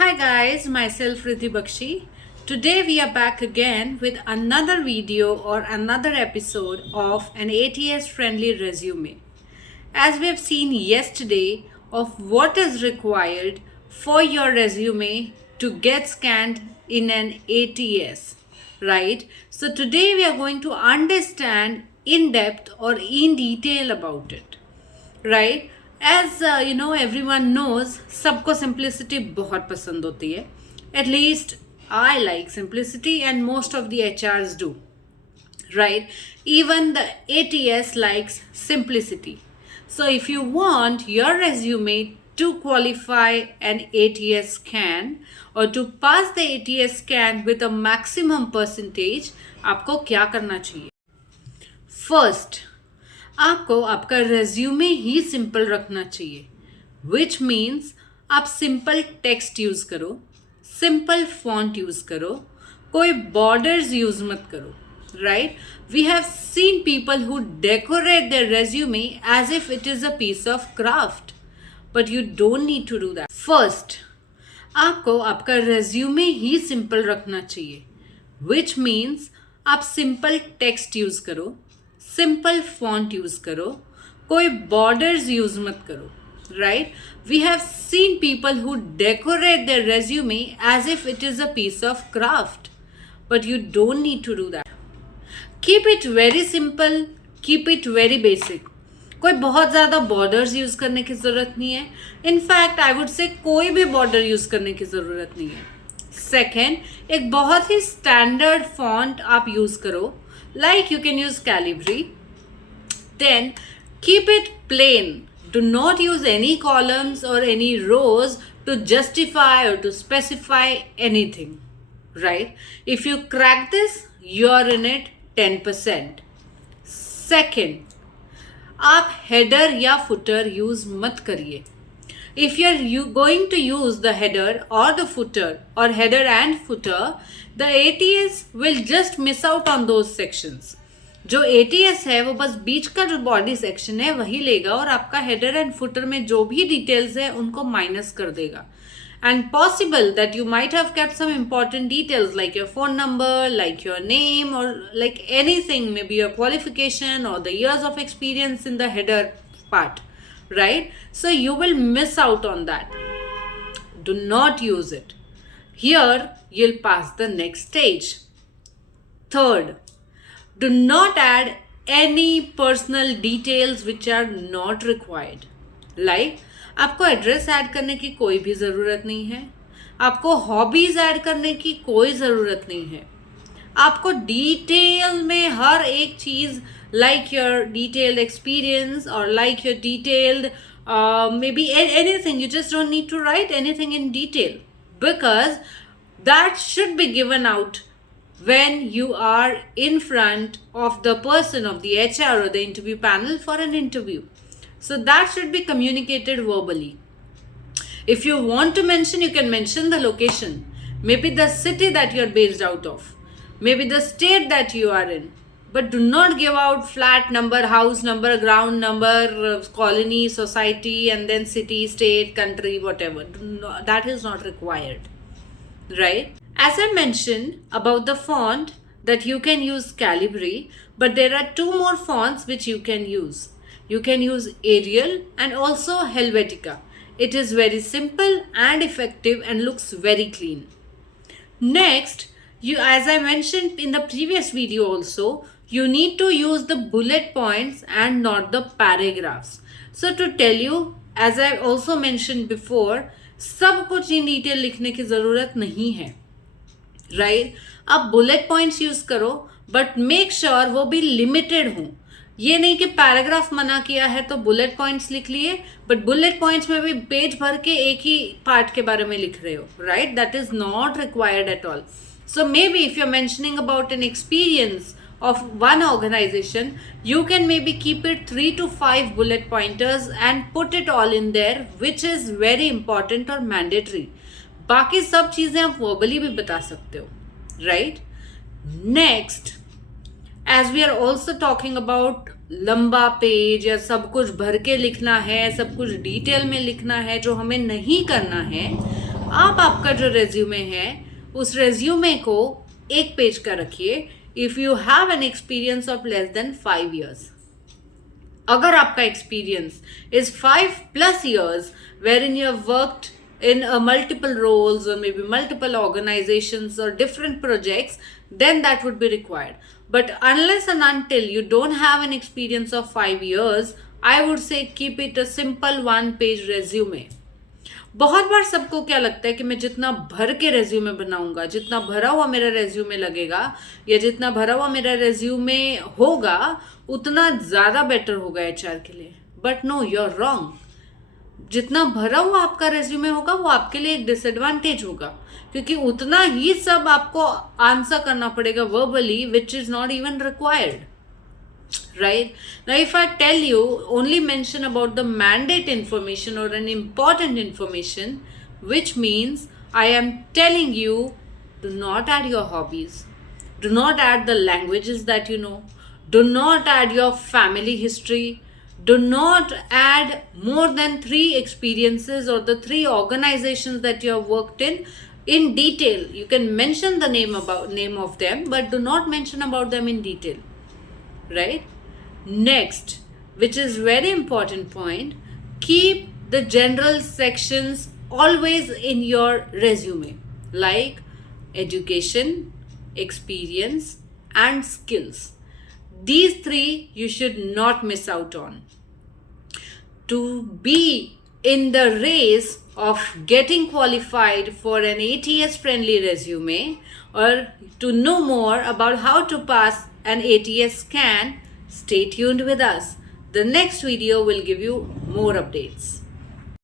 Hi guys, myself Riddhi Bakshi. Today we are back again with another video or another episode of an ATS friendly resume. As we have seen yesterday of what is required for your resume to get scanned in an ATS, right? So today we are going to understand in depth or in detail about it, right? As everyone knows, सबको simplicity बहुत पसंद होती है. At least I like simplicity and most of the HRs do, right? Even the ATS likes simplicity. So if you want your resume to qualify an ATS scan or to pass the ATS scan with a maximum percentage, आपको क्या करना चाहिए? First, आपको आपका resume ही simple रखना चाहिए, which means आप सिंपल टेक्स्ट यूज करो, सिंपल फॉन्ट यूज करो, कोई बॉर्डर्स यूज मत करो, right? We have seen people who decorate their resume as if it is a piece of craft, but you don't need to do that. First, आपको आपका resume ही simple रखना चाहिए, which means आप simple text use करो, simple font use करो, कोई borders use मत करो, right? We have seen people who decorate their resume as if it is a piece of craft, but you don't need to do that. Keep it very simple, keep it very basic. कोई बहुत ज़्यादा borders use करने की ज़रूरत नहीं है. In fact I would say कोई भी बॉर्डर यूज करने की ज़रूरत नहीं है. सेकेंड, एक बहुत ही स्टैंडर्ड फॉन्ट आप यूज करो, like you can use Calibri. Then keep it plain. Do not use any columns or any rows to justify or to specify anything, right? If you crack this, you're in it 10%. Second, आप header या footer use मत करिए. If you're going to use the header or the footer or header and footer, the ATS will just miss out on those sections. जो ATS है वो बस बीच का जो बॉडी सेक्शन है वही लेगा और आपका हेडर एंड फुटर में जो भी डिटेल्स है उनको माइनस कर देगा. And possible that you might have kept some important details like your phone number, like your name, or like anything, maybe your qualification or the years of experience in the header part, right? So you will miss out on that. Do not use it. Here you'll pass the next stage. Third, do not add any personal details which are not required. Like, आपको address add करने की कोई भी ज़रूरत नहीं है, आपको hobbies add करने की कोई ज़रूरत नहीं है, आपको डिटेल में हर एक चीज़ like your detailed experience or like your detailed maybe anything, you just don't need to write anything in detail because that should be given out when you are in front of the person of the HR or the interview panel for an interview. So that should be communicated verbally. If you want to mention, you can mention the location, maybe the city that you're based out of, maybe the state that you are in. But do not give out flat number, house number, ground number, colony, society, and then city, state, country, whatever. That is not required, right? As I mentioned about the font that you can use Calibri, but there are two more fonts which you can use. You can use Arial and also Helvetica. It is very simple and effective and looks very clean. Next, as I mentioned in the previous video also, you need to use the bullet points and not the paragraphs. So to tell you, as I also mentioned before, सब कुछ in detail लिखने की ज़रूरत नहीं है, right? आप bullet points use करो, but make sure वो भी limited हों. ये नहीं कि पैराग्राफ मना किया है तो बुलेट पॉइंट्स लिख लिए, बट बुलेट पॉइंट्स में भी पेज भर के एक ही पार्ट के बारे में लिख रहे हो, right? That is not required at all. So maybe if you're mentioning about an experience of one organization, you can maybe keep it 3 to 5 bullet pointers and put it all in there, which is very important or mandatory. बाकी सब चीज़ें आप verbally भी बता सकते हो, right? Next, as we are also talking about लंबा page या सब कुछ भर के लिखना है, सब कुछ डिटेल में लिखना है जो हमें नहीं करना है, आप आपका जो रेज्यूमे है उस रेज्यूमे को एक पेज का रखिए if you have an experience of less than 5 years. अगर आपका experience is 5+ years wherein you have worked in multiple roles or maybe multiple organizations or different projects, then that would be required. But unless and until you don't have an experience of 5 years, I would say keep it a simple 1-page resume. बहुत बार सबको क्या लगता है कि मैं जितना भर के रेज्यूमे बनाऊंगा, जितना भरा हुआ मेरा रेज्यूमे लगेगा या जितना भरा हुआ मेरा रेज्यूमे होगा उतना ज़्यादा बेटर होगा एचआर के लिए. But no, you are wrong. जितना भरा हुआ आपका रेज्यूमे होगा वो आपके लिए एक डिसएडवांटेज होगा, क्योंकि उतना ही सब आपको आंसर करना पड़ेगा verbally, which is not even required. Right? Now, if I tell you only mention about the mandate information or an important information, which means I am telling you, do not add your hobbies, do not add the languages that you know, do not add your family history, do not add more than 3 experiences or the 3 organizations that you have worked in detail. You can mention the name of them, but do not mention about them in detail. Right? Next, which is very important point, keep the general sections always in your resume, like education, experience, and skills. These 3 you should not miss out on. To be in the race of getting qualified for an ATS friendly resume, or to know more about how to pass an ATS scan, stay tuned with us. The next video will give you more updates.